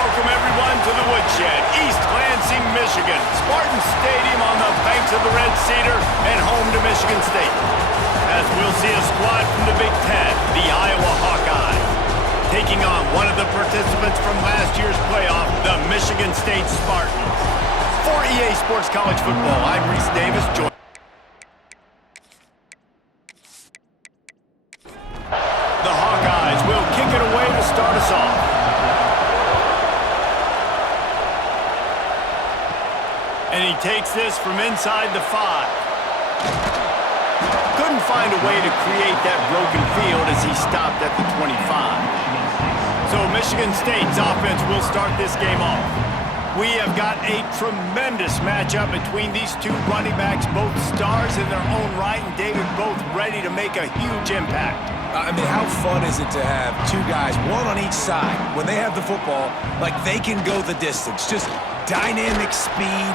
Welcome, everyone, to the Woodshed, East Lansing, Michigan. Spartan Stadium on the banks of the Red Cedar and home to Michigan State. As we'll see a squad from the Big Ten, the Iowa Hawkeyes, taking on one of the participants from last year's playoff, the Michigan State Spartans. For EA Sports College Football, I'm Reese Davis. The Hawkeyes will kick it away to start us off. And he takes this from inside the 5. Couldn't find a way to create that broken field as he stopped at the 25. So Michigan State's offense will start this game off. We have got a tremendous matchup between these two running backs, both stars in their own right, and David, both ready to make a huge impact. I mean, how fun is it to have two guys, one on each side, when they have the football, like they can go the distance. Just dynamic speed,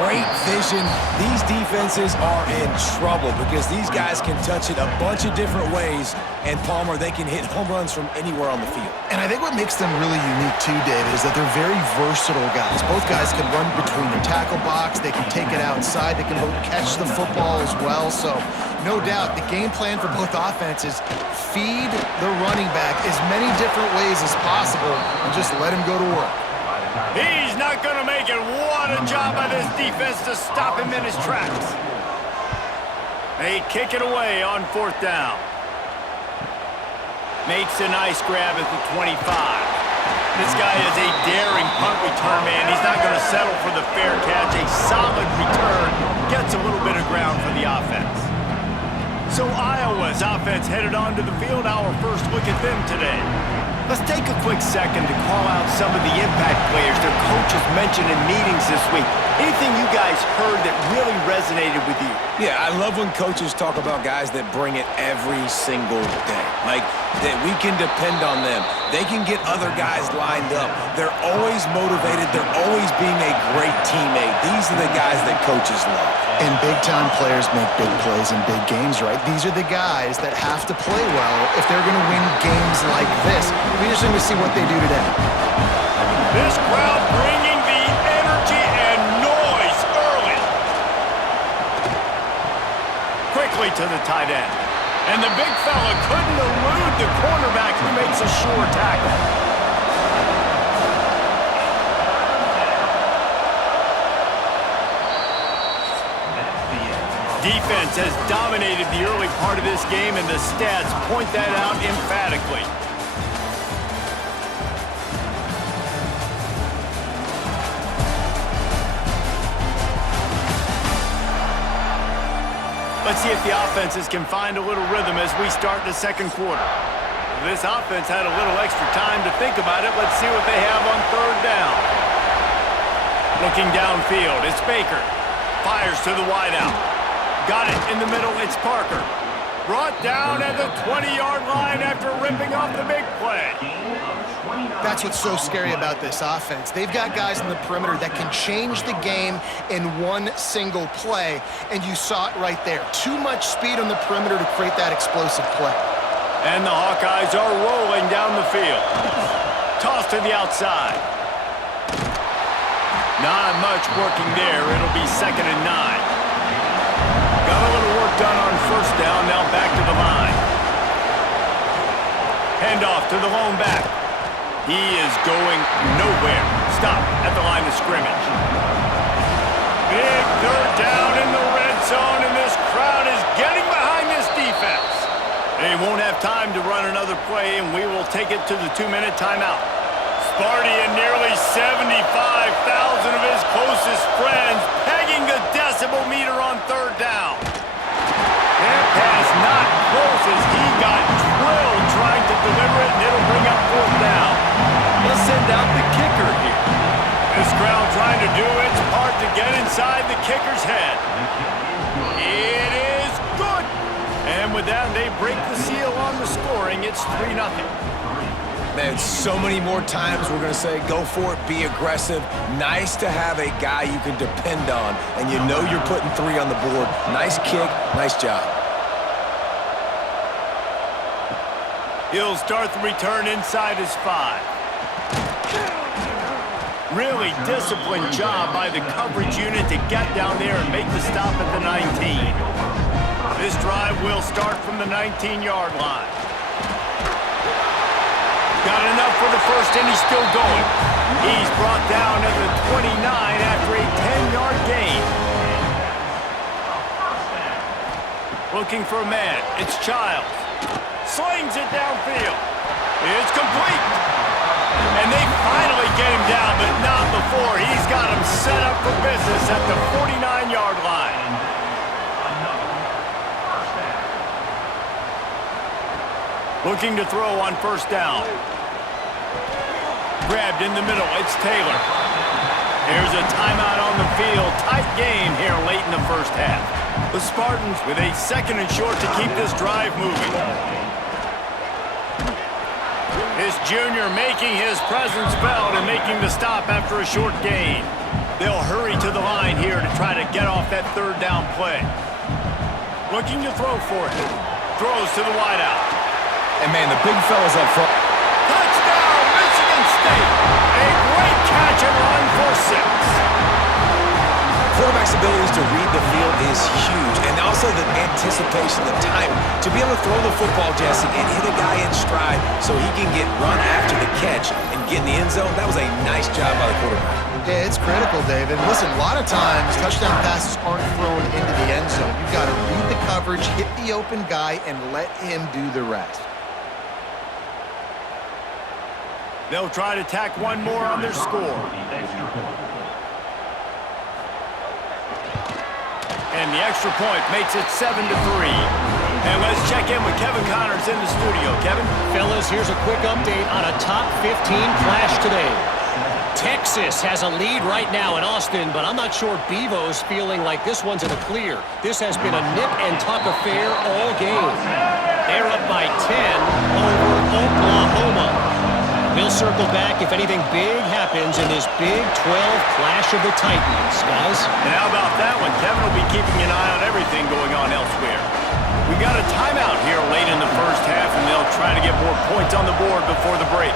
great vision. These defenses are in trouble because these guys can touch it a bunch of different ways, and Palmer, they can hit home runs from anywhere on the field. And I think what makes them really unique too, David, is that they're very versatile guys. Both guys can run between the tackle box, they can take it outside, they can both catch the football as well. So no doubt the game plan for both offenses, feed the running back as many different ways as possible and just let him go to work. He's not going to make it. What a job by this defense to stop him in his tracks. They kick it away on 4th down. Makes a nice grab at the 25. This guy is a daring punt return man. He's not going to settle for the fair catch. A solid return. Gets a little bit of ground for the offense. So Iowa's offense headed onto the field. Our first look at them today. Let's take a quick second to call out some of the impact players their coaches mentioned in meetings this week. Anything you guys heard that really resonated with you? Yeah, I love when coaches talk about guys that bring it every single day. Like, that we can depend on them. They can get other guys lined up. They're always motivated. They're always being a great teammate. These are the guys that coaches love. And big-time players make big plays in big games, right? These are the guys that have to play well if they're going to win games like this. We just need to see what they do today. This crowd bringing the energy and noise early. Quickly to the tight end. And the big fella couldn't elude the cornerback who makes a sure tackle. Defense has dominated the early part of this game, and the stats point that out emphatically. Let's see if the offenses can find a little rhythm as we start the second quarter. This offense had a little extra time to think about it. Let's see what they have on 3rd down. Looking downfield, it's Baker. Fires to the wideout. Got it in the middle, it's Parker. Brought down at the 20-yard line after ripping off the big play. That's what's so scary about this offense. They've got guys in the perimeter that can change the game in one single play, and you saw it right there. Too much speed on the perimeter to create that explosive play. And the Hawkeyes are rolling down the field. Toss to the outside. Not much working there. It'll be 2nd and 9. Got a little work done on 1st down, now back to the line. Handoff to the lone back. He is going nowhere. Stop at the line of scrimmage. Big 3rd down in the red zone, and this crowd is getting behind this defense. They won't have time to run another play, and we will take it to the 2-minute timeout. Sparty and nearly 75,000 of his closest friends pegging the decibel meter on 3rd down. That pass not close as he got drilled trying to deliver it, and it'll bring up 4th down. Let's send out the kicker here. This crowd trying to do its part to get inside the kicker's head. It is good. And with that, they break the seal on the scoring. It's 3-0. Man, so many more times we're going to say, go for it, be aggressive. Nice to have a guy you can depend on, and you know you're putting 3 on the board. Nice kick, nice job. He'll start the return inside his 5. Really disciplined job by the coverage unit to get down there and make the stop at the 19. This drive will start from the 19-yard line. Got enough for the first, and he's still going. He's brought down at the 29 after a 10-yard gain. Looking for a man. It's Childs. Slings it downfield. It's complete. And they finally get him down, but not before. He's got him set up for business at the 49-yard line. Looking to throw on first down. Grabbed in the middle. It's Taylor. There's a timeout on the field. Tight game here late in the first half. The Spartans with a second and short to keep this drive moving. This junior making his presence felt and making the stop after a short gain. They'll hurry to the line here to try to get off that third down play. Looking to throw for it. Throws to the wideout. And man, the big fella's up front. Touchdown, Michigan State. A great catch and run for 6. Quarterback's abilities to read the field is huge, and also the anticipation, the time to be able to throw the football, Jesse, and hit a guy in stride so he can get run after the catch and get in the end zone. That was a nice job by the quarterback. Yeah, it's critical, David. Listen, a lot of times touchdown passes aren't thrown into the end zone. You've got to read the coverage, hit the open guy, and let him do the rest. They'll try to tack one more on their score. And the extra point makes it 7-3. And let's check in with Kevin Connors in the studio. Kevin? Fellas, here's a quick update on a top 15 clash today. Texas has a lead right now in Austin, but I'm not sure Bevo's feeling like this one's in the clear. This has been a nip-and-tuck affair all game. They're up by 10 over Oklahoma. We'll circle back if anything big happens in this Big 12 clash of the Titans, guys. And how about that one? Kevin will be keeping an eye on everything going on elsewhere. We got a timeout here late in the first half, and they'll try to get more points on the board before the break.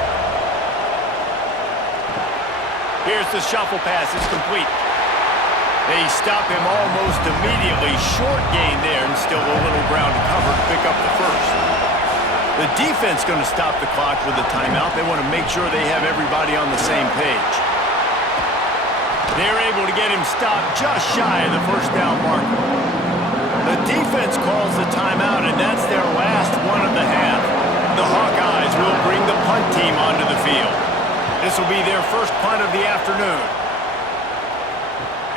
Here's the shuffle pass. It's complete. They stop him almost immediately. Short gain there, and still a little ground to cover to pick up the first. The defense going to stop the clock with a timeout. They want to make sure they have everybody on the same page. They're able to get him stopped just shy of the first down marker. The defense calls the timeout, and that's their last one of the half. The Hawkeyes will bring the punt team onto the field. This will be their first punt of the afternoon.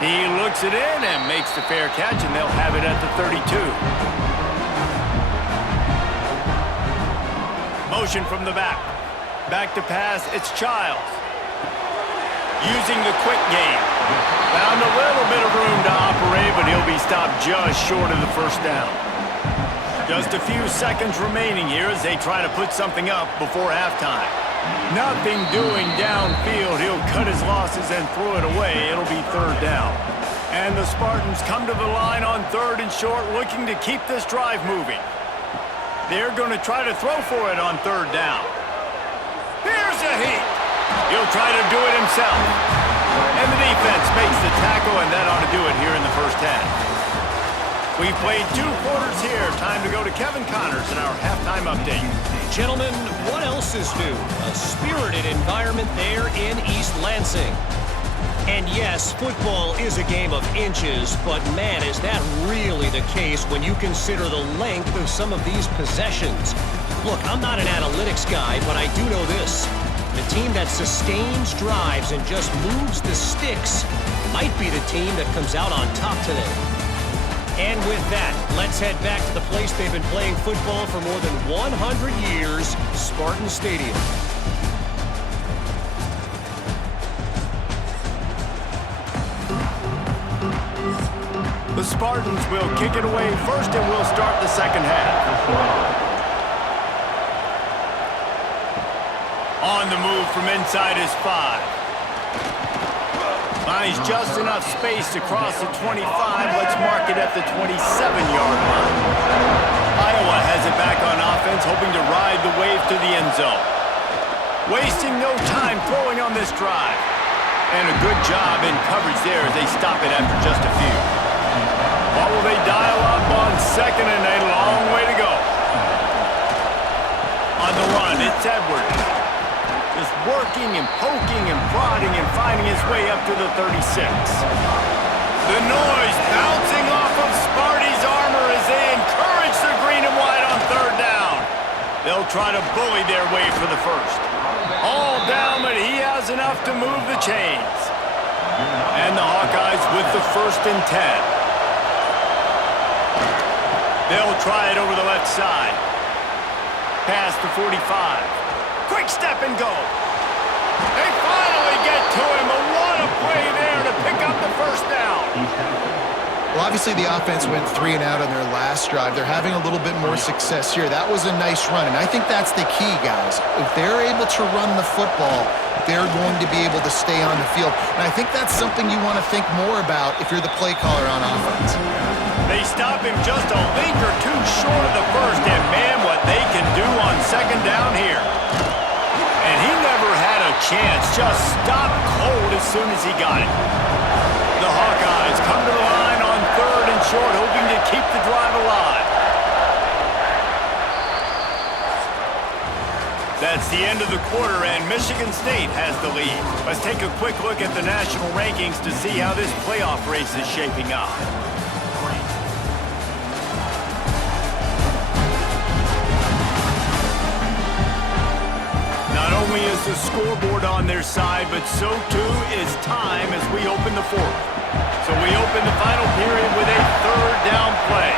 He looks it in and makes the fair catch, and they'll have it at the 32. Motion from the back. Back to pass, it's Childs. Using the quick game. Found a little bit of room to operate, but he'll be stopped just short of the first down. Just a few seconds remaining here as they try to put something up before halftime. Nothing doing downfield. He'll cut his losses and throw it away. It'll be third down. And the Spartans come to the line on third and short, looking to keep this drive moving. They're going to try to throw for it on third down. Here's a heat. He'll try to do it himself. And the defense makes the tackle, and that ought to do it here in the first half. We've played 2 quarters here. Time to go to Kevin Connors in our halftime update. Gentlemen, what else is new? A spirited environment there in East Lansing. And yes, football is a game of inches, but man, is that really the case when you consider the length of some of these possessions. Look, I'm not an analytics guy, but I do know this. The team that sustains drives and just moves the sticks might be the team that comes out on top today. And with that, let's head back to the place they've been playing football for more than 100 years, Spartan Stadium. The Spartans will kick it away first, and we'll start the second half. On the move from inside his 5. Finds just enough space to cross the 25. Let's mark it at the 27-yard line. Iowa has it back on offense, hoping to ride the wave to the end zone. Wasting no time throwing on this drive. And a good job in coverage there as they stop it after just a few. Or will they dial up on second and a long way to go? On the run, it's Edwards. Just working and poking and prodding and finding his way up to the 36. The noise bouncing off of Sparty's armor as they encourage the green and white on third down. They'll try to bully their way for the first. All down, but he has enough to move the chains. And the Hawkeyes with the 1st and 10. They'll try it over the left side. Past the 45. Quick step and go. They finally get to him, but what a play there to pick up the first down. Well, obviously the offense went 3 and out on their last drive. They're having a little bit more success here. That was a nice run, and I think that's the key, guys. If they're able to run the football, they're going to be able to stay on the field. And I think that's something you want to think more about if you're the play caller on offense. They stop him just a link or two short of the first, and man, what they can do on second down here. And he never had a chance, just stopped cold as soon as he got it. The Hawkeyes come to the line on 3rd and short, hoping to keep the drive alive. That's the end of the quarter, and Michigan State has the lead. Let's take a quick look at the national rankings to see how this playoff race is shaping up. Not only is the scoreboard on their side, but so too is time as we open the 4th. So we open the final period with a 3rd down play.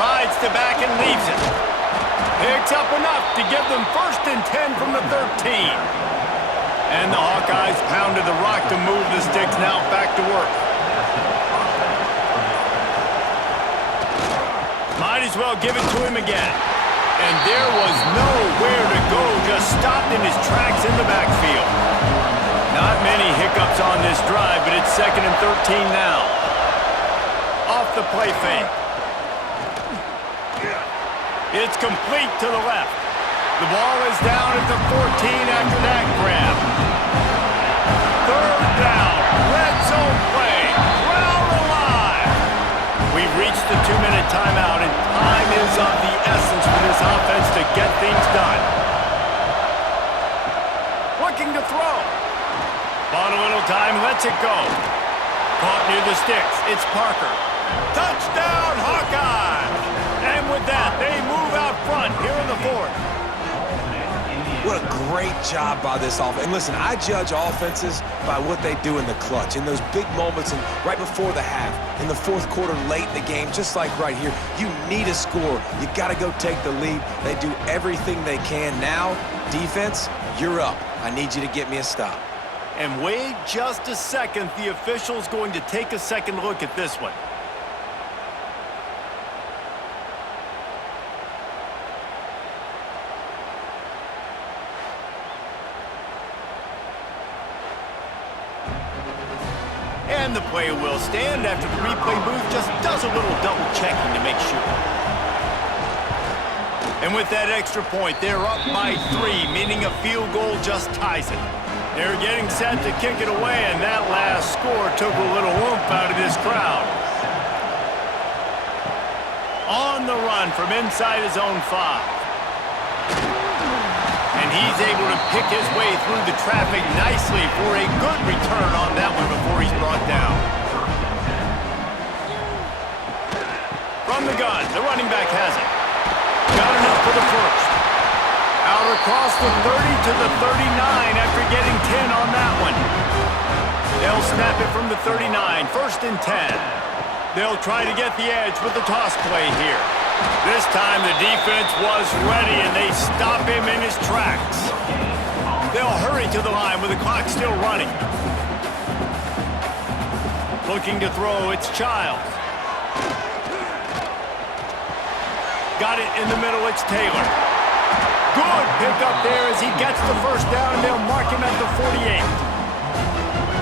Rides to back and leaves it. Picks up enough to give them 1st and 10 from the 13. And the Hawkeyes pounded the rock to move the sticks, now back to work. Might as well give it to him again. And there was nowhere to go, just stopped in his tracks in the backfield. Not many hiccups on this drive, but it's 2nd and 13 now. Off the play fake. It's complete to the left. The ball is down at the 14 after that grab. 3rd down, red zone play, crowd alive. We've reached the 2-minute timeout, and time is of the essence for this offense to get things done. Looking to throw. Bought a little time, lets it go. Caught near the sticks, it's Parker. Touchdown, Hawkeyes! And with that, they move out front here in the 4th. What a great job by this offense. And listen, I judge offenses by what they do in the clutch, in those big moments and right before the half, in the 4th quarter, late in the game, just like right here. You need a score. You got to go take the lead. They do everything they can. Now, defense, you're up. I need you to get me a stop. And wait just a second. The official's going to take a second look at this one. And the play will stand after the replay booth just does a little double checking to make sure. And with that extra point, they're up by 3, meaning a field goal just ties it. They're getting set to kick it away, and that last score took a little oomph out of this crowd. On the run from inside his own 5. And he's able to pick his way through the traffic nicely for a good return on that one before he's brought down. From the gun, the running back has it. Got enough for the first. Out across the 30 to the 39 after getting 10 on that one. They'll snap it from the 39, 1st and 10. They'll try to get the edge with the toss play here. This time the defense was ready and they stop him in his tracks. They'll hurry to the line with the clock still running. Looking to throw, it's Childs. Got it in the middle, it's Taylor. Good pickup there as he gets the first down, and they'll mark him at the 48.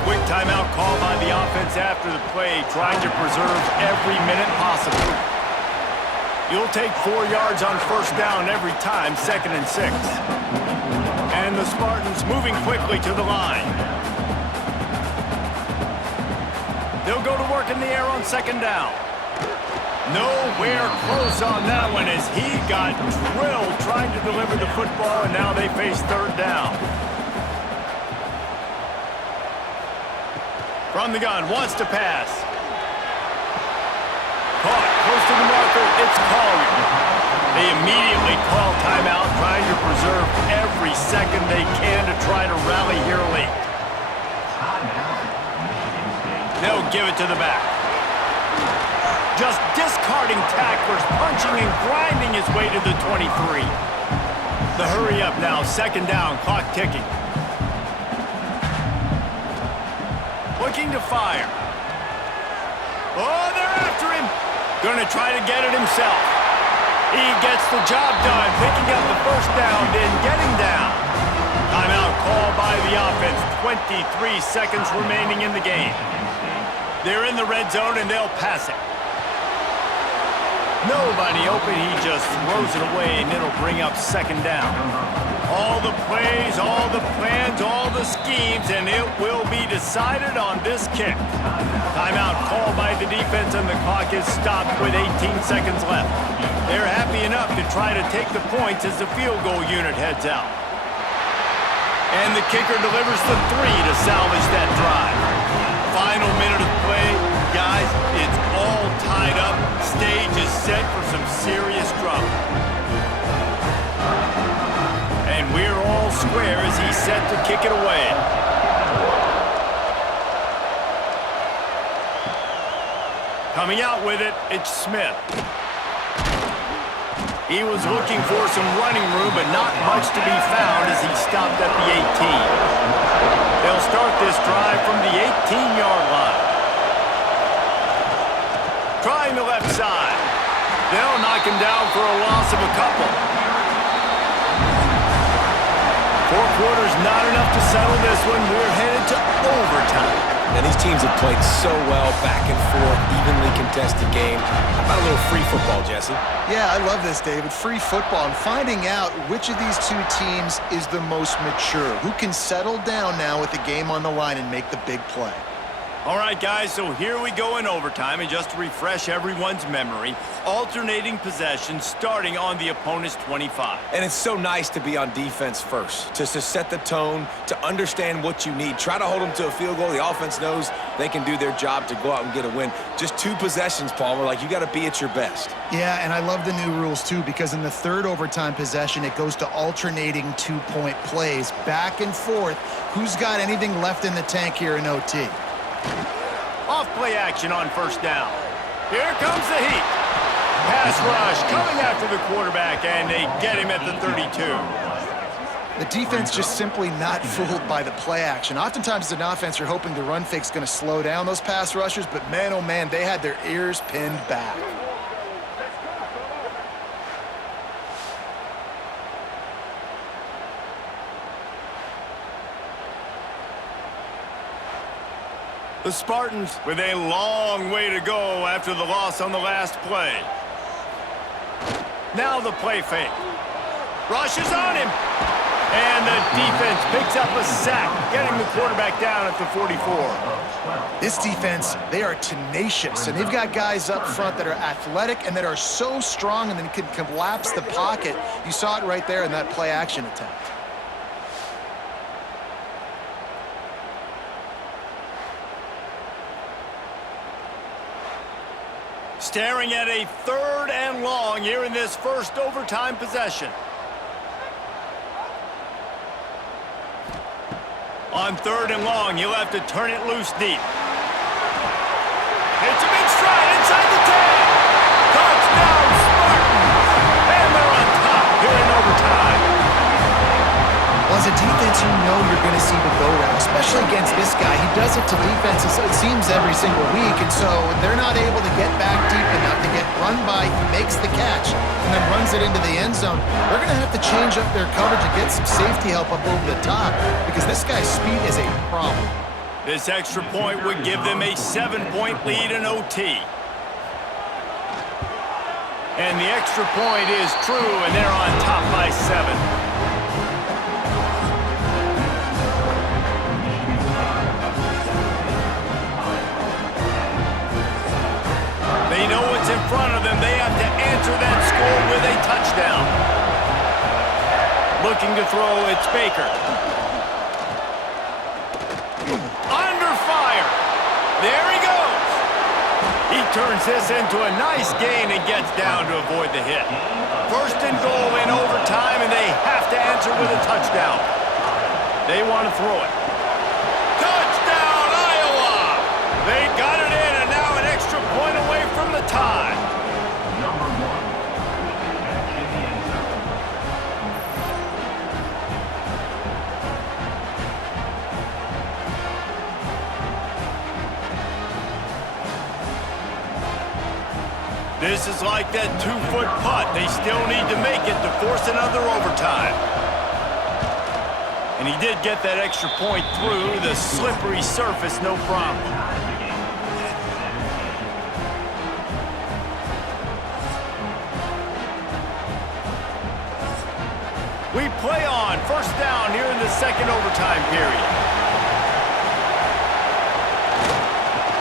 Quick timeout call by the offense after the play, trying to preserve every minute possible. You'll take 4 yards on first down every time, 2nd and 6. And the the Spartans moving quickly to the line. They'll go to work in the air on second down. Nowhere close on that one as he got drilled trying to deliver the football, and now they face third down. From the gun, wants to pass. Caught, close to the marker, it's called. They immediately call timeout, trying to preserve every second they can to try to rally here late. They'll give it to the back. Just discarding tacklers, punching and grinding his way to the 23. The hurry up now, second down, clock ticking. Looking to fire. Oh, they're after him. Gonna try to get it himself. He gets the job done, picking up the first down, then getting down. Timeout called by the offense. 23 seconds remaining in the game. They're in the red zone and they'll pass it. Nobody open, he just throws it away, and it'll bring up second down. All the plays, all the plans, all the schemes, and it will be decided on this kick. Timeout called by the defense, and the clock is stopped with 18 seconds left. They're happy enough to try to take the points as the field goal unit heads out. And the kicker delivers the 3 to salvage that drive. Final minute of play, guys, it's all tied up. Stage is set for some serious trouble. And we're all square as he's set to kick it away. Coming out with it, it's Smith. He was looking for some running room, but not much to be found as he stopped at the 18. They'll start this drive from the 18-yard line. Trying the left side. They'll knock him down for a loss of a couple. 4 quarters not enough to settle this one. We're headed to overtime. And these teams have played so well, back and forth, evenly contested game. How about a little free football, Jesse? Yeah, I love this, David. Free football and finding out which of these two teams is the most mature. Who can settle down now with the game on the line and make the big play. All right, guys, so here we go in overtime, and just to refresh everyone's memory, alternating possession starting on the opponent's 25. And it's so nice to be on defense first, just to set the tone, to understand what you need. Try to hold them to a field goal. The offense knows they can do their job to go out and get a win. Just 2 possessions, Palmer, like you got to be at your best. Yeah, and I love the new rules, too, because in the third overtime possession, it goes to alternating 2-point plays, back and forth. Who's got anything left in the tank here in OT? Off play action on first down. Here comes the heat. Pass rush coming after the quarterback, and they get him at the 32. The defense just simply not fooled by the play action. Oftentimes as an offense, you're hoping the run fake's going to slow down those pass rushers, but man, oh man, they had their ears pinned back. The Spartans with a long way to go after the loss on the last play. Now the play fake. Rushes on him. And the defense picks up a sack, getting the quarterback down at the 44. This defense, they are tenacious, and they've got guys up front that are athletic and that are so strong and then can collapse the pocket. You saw it right there in that play action attempt. Staring at a 3rd and long here in this first overtime possession. On 3rd and long, he'll have to turn it loose deep. It's a big stride inside the 10. Touchdown, Spartans! And they're on top here in overtime. Well, as a defense, you know you're going to see the go route, especially against this guy. He does it to defenses, it seems, every single week, and so they're not able to get back deep enough to get run by. He makes the catch and then runs it into the end zone. They're going to have to change up their coverage and get some safety help up over the top because this guy's speed is a problem. This extra point would give them a 7-point lead in OT. And the extra point is true, and they're on top by 7. to throw, it's Baker. Under fire. There he goes. He turns this into a nice gain and gets down to avoid the hit. First and goal in overtime, and they have to answer with a touchdown. They want to throw it. Touchdown, Iowa! They got it in, and now an extra point away from the tie. This is like that 2-foot putt. They still need to make it to force another overtime. And he did get that extra point through the slippery surface, no problem. We play on first down here in the second overtime period.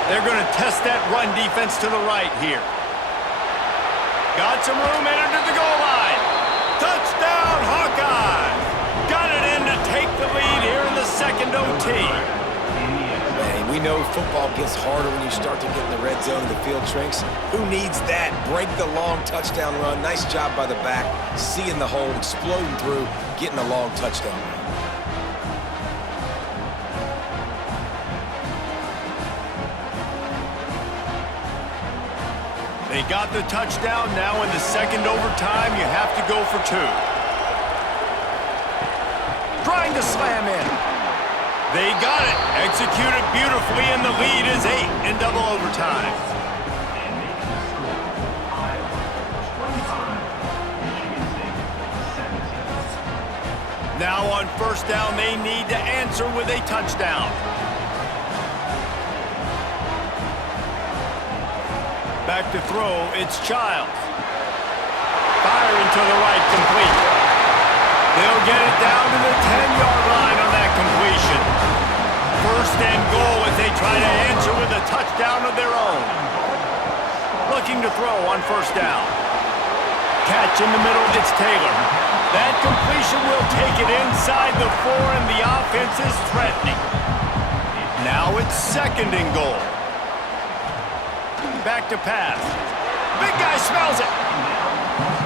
They're going to test that run defense to the right here. Got some room, entered to the goal line. Touchdown, Hawkeyes! Got it in to take the lead here in the second OT. Man, we know football gets harder when you start to get in the red zone and the field shrinks. Who needs that? Break the long touchdown run. Nice job by the back. Seeing the hole, exploding through, getting a long touchdown run. They got the touchdown. Now in the second overtime, you have to go for two. Trying to slam in. They got it. Executed beautifully, and the lead is 8 in double overtime. Now on first down, they need to answer with a touchdown. Back to throw, it's Childs. Firing to the right, complete. They'll get it down to the 10-yard line on that completion. First and goal as they try to answer with a touchdown of their own. Looking to throw on first down. Catch in the middle, it's Taylor. That completion will take it inside the 4, and the offense is threatening. Now it's second and goal. Back to pass. Big guy smells it.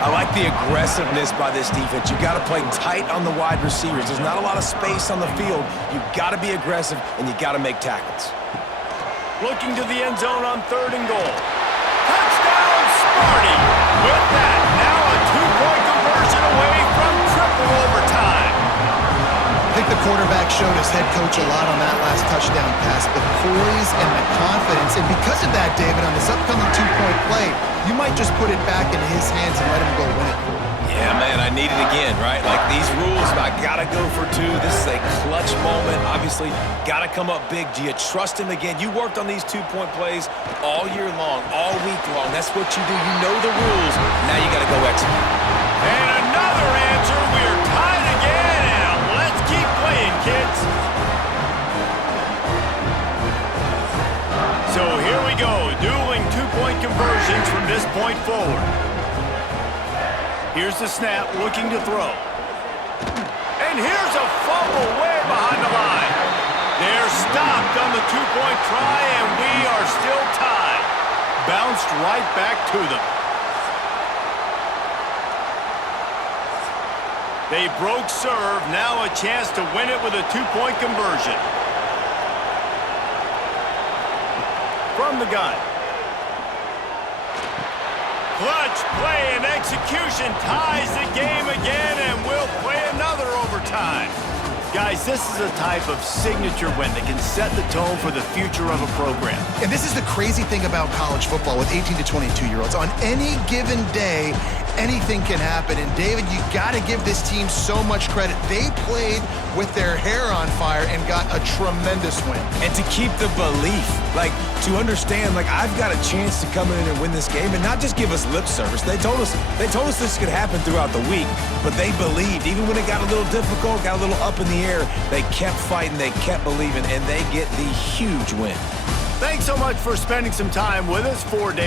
I like the aggressiveness by this defense. You got to play tight on the wide receivers. There's not a lot of space on the field. You got to be aggressive, and you got to make tackles. Looking to the end zone on third and goal. Touchdown, Sparty. With that, now a 2-point conversion away from triple overtime. I think the quarterback showed his head coach a lot on that last touchdown pass, the poise and the confidence. And because of that, David, on this upcoming 2-point play, you might just put it back into his hands and let him go win it. Yeah, man, I need it again, right? Like these rules, I got to go for two. This is a clutch moment. Obviously, got to come up big. Do you trust him again? You worked on these 2-point plays all year long, all week long. That's what you do. You know the rules. Now you got to go execute. And another answer. We're tied again, and let's keep playing, kids. So here we go, dueling 2-point conversions from this point forward. Here's the snap, looking to throw. And here's a fumble way behind the line. They're stopped on the 2-point try, and we are still tied. Bounced right back to them. They broke serve, now a chance to win it with a 2-point conversion. From the gun. Clutch play and execution ties the game again, and we'll play another overtime. Guys, this is a type of signature win that can set the tone for the future of a program. And this is the crazy thing about college football with 18 to 22-year-olds. On any given day, anything can happen. And David, you got to give this team so much credit. They played with their hair on fire and got a tremendous win. And to keep the belief, like to understand, like I've got a chance to come in and win this game and not just give us lip service. They told us this could happen throughout the week, but they believed. Even when it got a little difficult, got a little up in the air, they kept fighting, they kept believing, and they get the huge win. Thanks so much for spending some time with us. For David